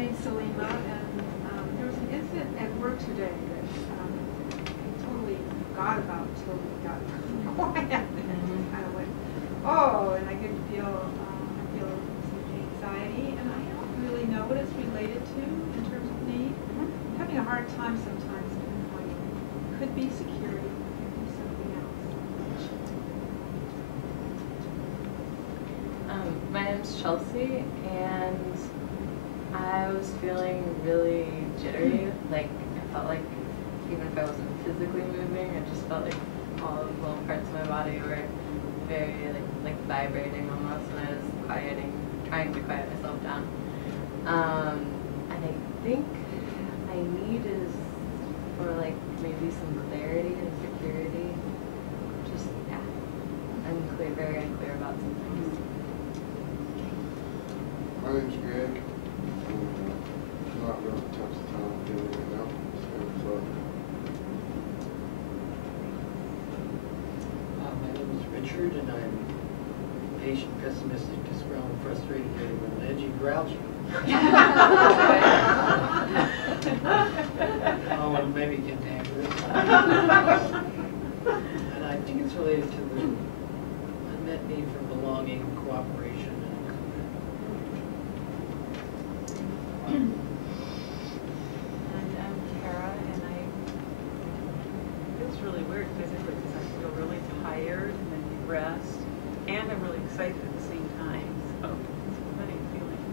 name's Salima, and there was an incident at work today that I totally forgot about until we got quiet. And kind of went, oh, and I could feel some anxiety, and I don't really know what it's related to in terms of need. I'm having a hard time sometimes pinpointing. Could be security, could be something else. My name's Chelsea, and I was feeling really jittery. Like, I felt like even if I wasn't physically moving, I just felt like all the little parts of my body were very like vibrating almost, and I was trying to quiet myself down. And I think my need is for like maybe some clarity and security. Just very unclear about some things. My name's Greg. Not really touch the time I'm dealing right now. My name is Richard, and I'm patient, pessimistic, disgruntled, frustrated, irritable, edgy, grouchy. Oh, and maybe cantankerous. And I think it's related to the unmet need for belonging, cooperation, and And I'm Kara, and it feels really weird physically because I feel really tired and then you rest, and I'm really excited at the same time. So it's a funny feeling.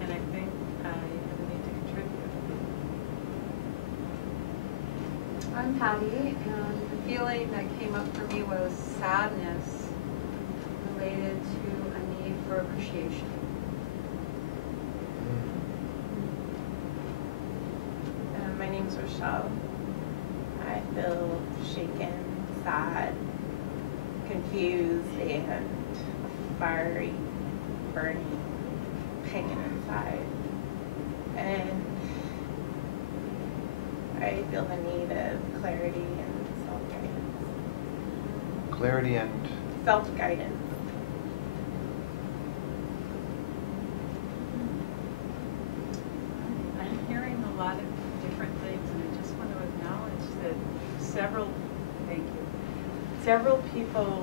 And I think I have a need to contribute. I'm Patty, and the feeling that came up for me was sadness related to a need for appreciation. My name's Rochelle. I feel shaken, sad, confused, and fiery, burning pain inside. And I feel the need of clarity and self-guidance. Clarity and? Self-guidance. I'm hearing a lot of different things, and I just want to acknowledge that several people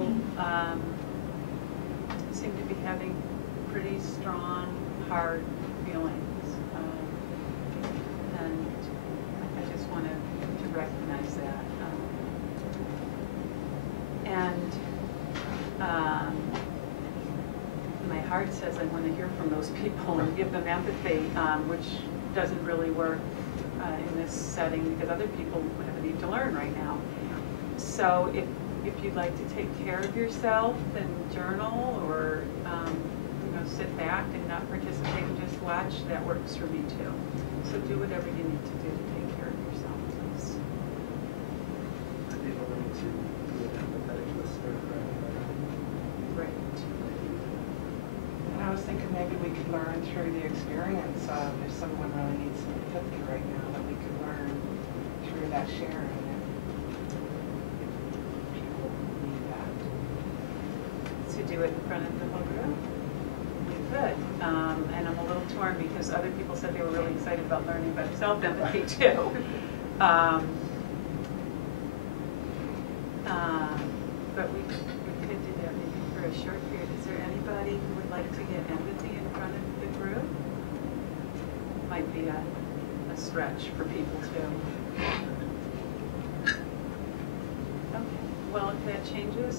seem to be having pretty strong, hard feelings, and I just want to recognize that. My heart says I want to hear from those people and give them empathy, which doesn't really work in this setting because other people have a need to learn right now. So if you'd like to take care of yourself and journal, or sit back and not participate and just watch, that works for me too. So do whatever you need to do to take care of yourself, please. I'd be willing to be an empathetic listener for everybody. Great. And I was thinking maybe we could learn through the experience of if someone really needs some empathy right now, that we could learn through that sharing. If people need that. To do it in front of the whole group? You could. And I'm a little torn because other people said they were really excited about learning about self-empathy too. But we could do that maybe for a short period. Is there anybody who would like to get empathy in front of the group? Might be a stretch for people too. Okay. Well, if that changes,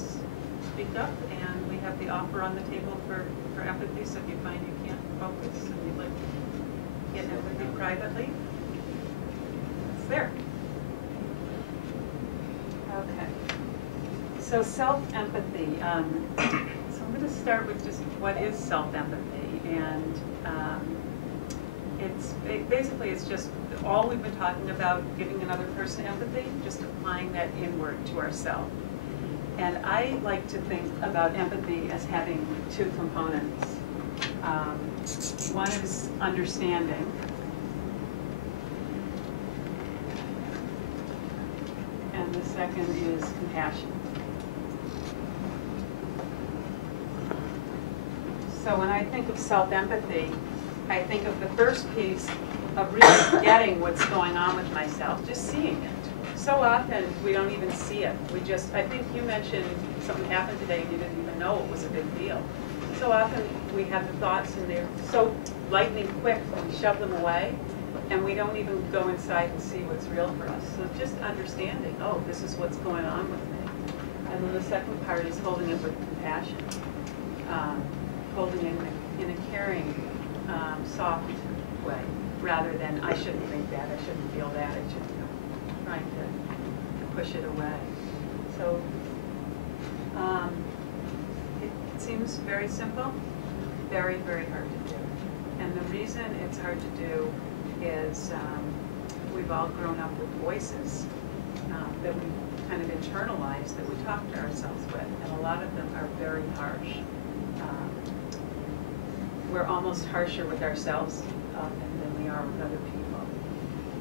speak up, and we have the offer on the table for empathy, so if you find you can't focus and you'd like to get empathy privately, it's there. Okay. So self-empathy. So I'm going to start with just what is self-empathy, and it's just all we've been talking about, giving another person empathy, just applying that inward to ourselves. And I like to think about empathy as having two components. One is understanding. And the second is compassion. So when I think of self-empathy, I think of the first piece of really getting what's going on with myself, just seeing it. So often, we don't even see it. We just, I think you mentioned something happened today and you didn't even know it was a big deal. So often, we have the thoughts and they're so lightning quick and we shove them away and we don't even go inside and see what's real for us. So just understanding, oh, this is what's going on with me. And then the second part is holding it with compassion. Holding it in a caring, soft way, rather than I shouldn't think that, I shouldn't feel that, I should, trying to push it away. So it seems very simple, very, very hard to do. And the reason it's hard to do is we've all grown up with voices that we kind of internalize, that we talk to ourselves with, and a lot of them are very harsh. We're almost harsher with ourselves than we are with other people.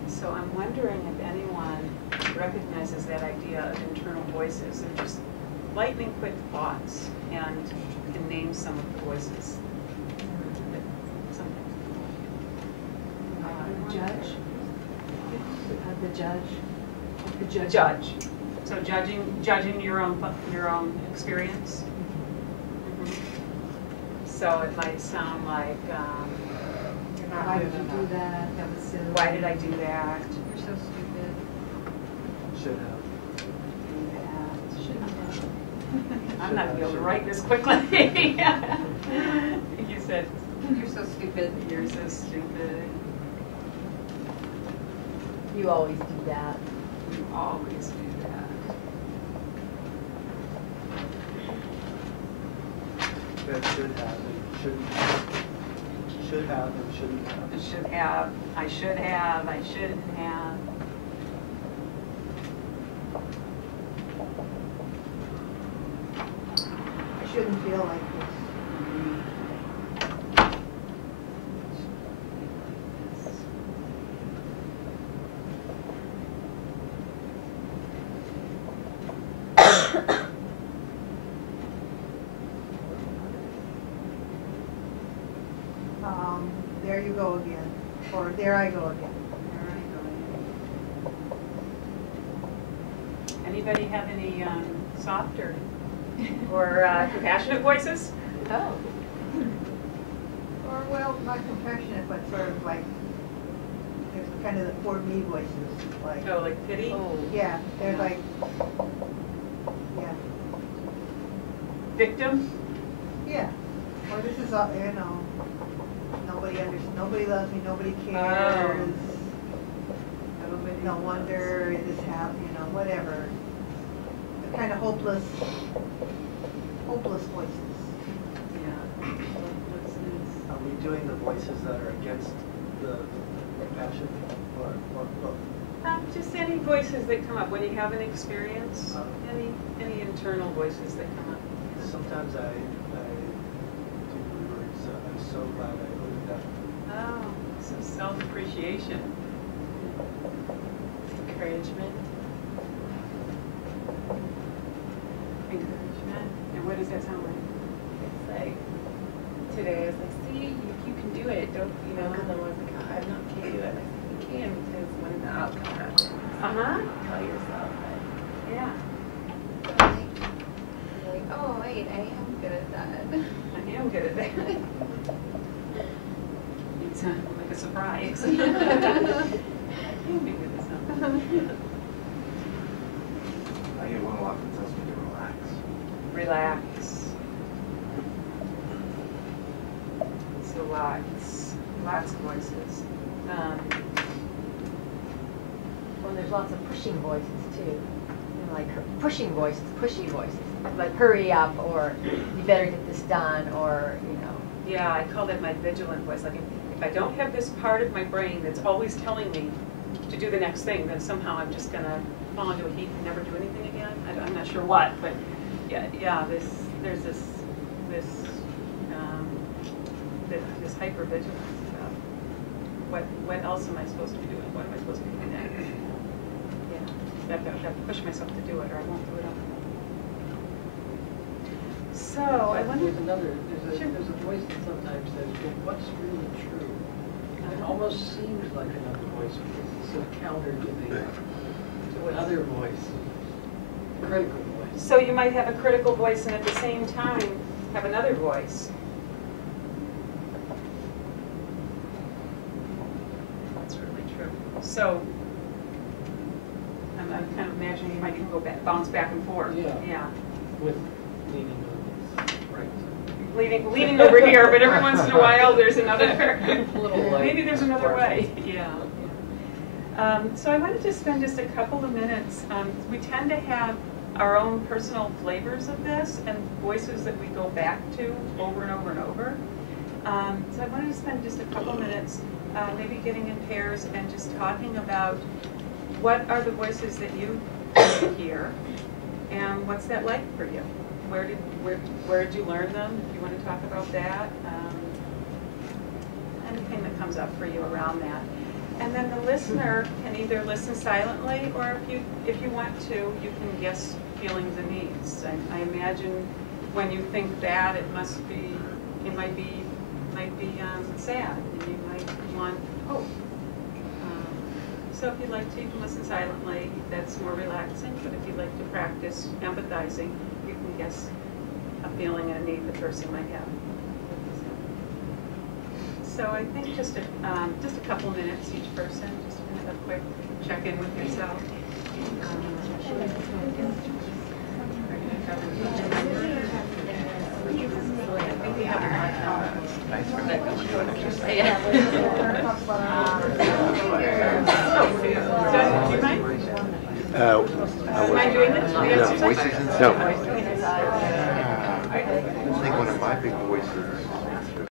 So I'm wondering if anyone recognizes that idea of internal voices. They're just lightning quick thoughts, and can name some of the voices. The judge. Judge. So judging your own experience. So it might sound like, Why did you do that? That was silly. why did I do that? You're so stupid. Should have. I'm not gonna be able to write this quickly. You said, You're so stupid. you're so stupid. You always do that. You always do that. That should have and shouldn't have. Should have and shouldn't have. I should have, I should have, I shouldn't have. I shouldn't feel like this. There you go again, or there I go again. Anybody have any soft or compassionate voices? Oh. Or, well, not compassionate, but sort of like, there's kind of the poor me voices, like. Oh, like pity? Yeah, they're like, yeah, Victim? yeah. Or this is all, you know, nobody loves me, nobody cares. No wonder this happened, you know, whatever. The kind of hopeless voices. Yeah. Are we doing the voices that are against the compassion or both? Just any voices that come up when you have an experience, any internal voices that come up. Sometimes I do the words, I'm so glad I lived that. Oh, some self-appreciation. Encouragement. Encouragement. And what does that sound like? It's like, today I was like, see, you can do it. Don't, because I was like, oh, I'm not can't do it. I said, you can, because when the outcome happens, tell yourself that. Yeah. You're like, oh, wait, I am good at that. I am good at that. It sounded like a surprise. I can be good at something. I get one a lot that tells me to relax. Relax. So lots of voices. Well, there's lots of pushing voices too. Like pushing voices, pushy voices. Like hurry up, or you better get this done, or Yeah, I call that my vigilant voice. Like if I don't have this part of my brain that's always telling me to do the next thing, then somehow I'm just gonna fall into a heap and never do anything again. I'm not sure what, but yeah. There's this hypervigilance about what else am I supposed to be doing? What am I supposed to be doing next? Yeah, I have to push myself to do it, or I won't do it. So I wonder. There's another, there's Sure. a voice that sometimes says, well, what's really true? And it almost seems like another voice because it's so counter to the other voice, critical voice. So you might have a critical voice and at the same time have another voice. That's really true. So I'm kind of imagining you might even go back, bounce back and forth. Yeah. Yeah. With leaning on this, right. Leaning over here, but every once in a while there's another. A little light. Maybe there's another way. Yeah. So I wanted to spend just a couple of minutes. We tend to have our own personal flavors of this and voices that we go back to over and over and over. So I wanted to spend just a couple minutes, maybe getting in pairs and just talking about what are the voices that you hear and what's that like for you? Where did you learn them? If you want to talk about that, anything that comes up for you around that. And then the listener can either listen silently, or if you want to, you can guess feelings and needs. I imagine when you think bad, it might be sad, and you might want hope. So if you'd like to, you can listen silently. That's more relaxing. But if you'd like to practice empathizing, you can guess a feeling and a need the person might have. So I think just a couple minutes each person, just kind of a quick check-in with yourself. Do you mind? Am I doing this? The exercise? Voices and No. I think one of my big voices